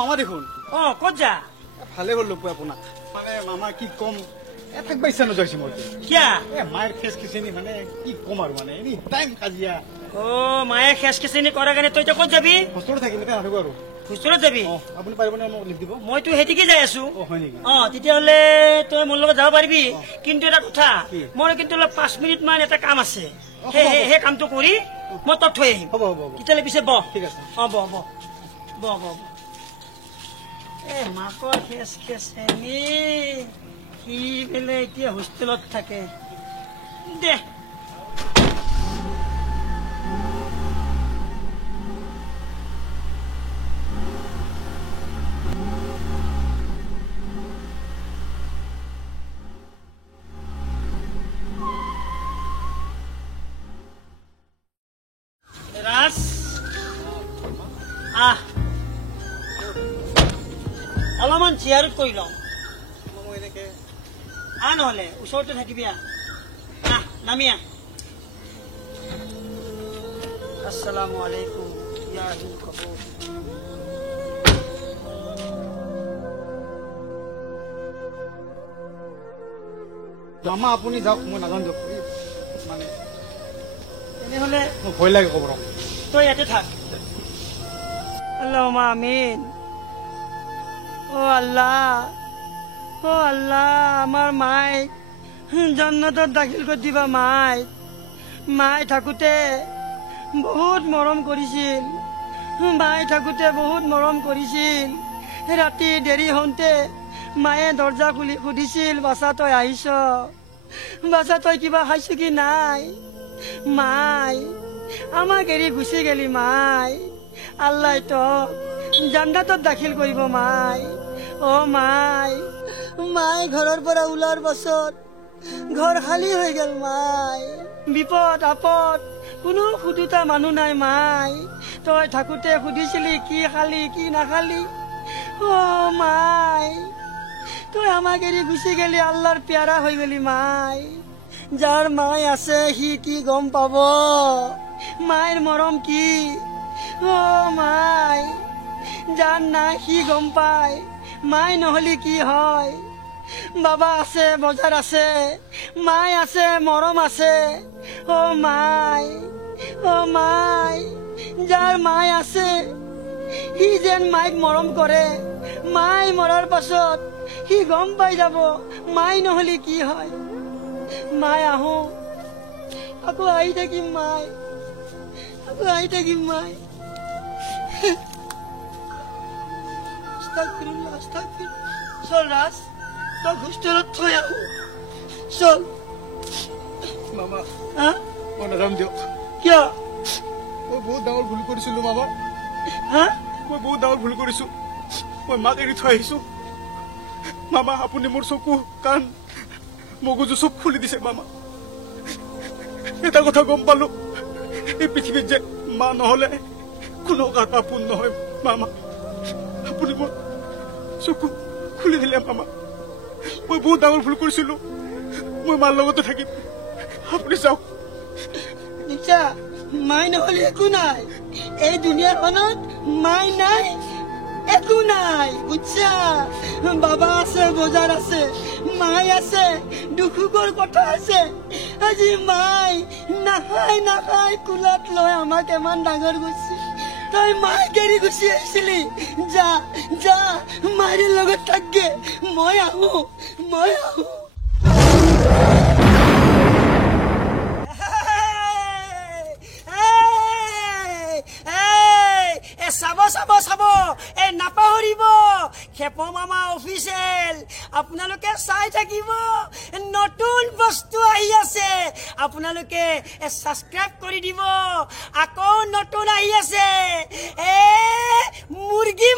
মামা দেখোন ক'ত যা ভালে হ'ল লগ পাই আপোনাক মানে মামা কি কম থাকিব ইচ্ছা নোযোৱাইছে মোৰ কিয়া মায়েৰ খেস খিচেনি মানে কি কম আৰ মানে এনি টাইম কাজিয়া মায়ে খেস খেচনি কৰা কাৰণে তই এতিয়া ক'ত যাবি হোষ্টেলত থাকিলে নাথাকো আৰু হোষ্টেলত যাবি আপুনি পাৰিবনে মোক লিখ দিব মইতো সেইদিকে যাই আছো হয় নেকি তেতিয়াহ'লে তই মোৰ লগত যাব পাৰিবি কিন্তু এটা কথা মোৰ কিন্তু অলপ 5 মিনিট মান এটা কাম আছে সেই কামটো কৰি মই তোক থৈ আহিম হ'ব হ'ব তেতিয়াহ'লে পিছে বহ ঠিক আছে বহ মাকৰ খেচ খেচনি সি বোলে এতিয়া হোষ্টেলত থাকে দে ৰাজ অলপমান জিয়াৰত কৰি লওঁ নহলে ওচৰতে থাকিবি নামি আসসালামু আলাইকুম মামা আপুনি যাওক মই নাজানো দিয়ক মানে তেনেহলে মোৰ ভয় লাগে কব তই ইয়াতে থাক আল্লাহুম্মা আমিন আল্লাহ আমাৰ মাইক জান্নাতত দাখিল কৰি দিবা মাই থাকোতে বহুত মৰম কৰিছিল ৰাতি দেৰি হওঁতে মায়ে দৰ্জা খুলি সুধিছিল বাছা তই আহিছ বাছা তই কিবা খাইছ কি নাই মাই আমাক এৰি গুচি গেলি মাই আল্লাহ তোক জান্নাতত দাখিল কৰিব মাই ঘৰৰ পৰা ওলোৱাৰ পাছত ঘৰ খালী হৈ গেল মাই বিপদ আপদ কোনো সুধোতা মানুহ নাই মাই তই থাকোতে সুধিছিলি কি খালি কি নাখালি মাই তই আমাক এৰি গুচি গেলি আল্লাহৰ প্যাৰা হৈ গেলি মাই যাৰ মাই আছে সি কি গম পাব মায়েৰ মৰম কি মাই যার নাই সি গম পায় মাই নহলে কি হয় বাবা আছে বজাৰ আছে মাই আছে মৰম আছে মাই যাৰ মাই আছে সি যেন মাইক মৰম কৰে মাই মৰাৰ পাছত সি গম পাই যাব মাই নহলে কি হয় মাই আহো আকৌ আহি থাকিম মাই চল রাজ তই হোষ্টেলত থৈ আহো চল মামা মই নাযাম দিয়ক কিয় মই বহুত ডাঙৰ ভুল কৰিছিলো মামা মই মাক এৰি থৈ আহিছো মামা আপুনি মোৰ চকু কাণ মগজু চব খুলি দিছে মামা এটা কথা গম পালো এই পৃথিৱীত যে মা নহলে কোনো কথা আপোন নহয় মামা আপুনি মোৰ চকু খুলি দিলে মামা মই বহুত ডাঙৰ ভুল কৰিছিলো মই মাৰ লগতে থাকিম আপুনি যাওক নিচা মাই নহলে একো নাই এই দুনিয়াখনত মাই নাই একো নাই বুঝছা বাবা আছে বজাৰ আছে মাই আছে দুখুকৰ কথা আছে আজি মাই নাখাই কুলাত লৈ আমাক ইমান ডাঙৰ কৰিছে তই মাই এৰি গুচি আহিছিলি যা মাইৰ লগত থাকগে মই আহো চাব নাপাহৰিব খেপ মামা অফিচিয়েল আপোনালোকে চাই থাকিব নতুন বস্তু আহি আছে আপোনালোকে সাবস্ক্ৰাইব কৰি দিব আকৌ নতুন আহি আছে মুৰ্গী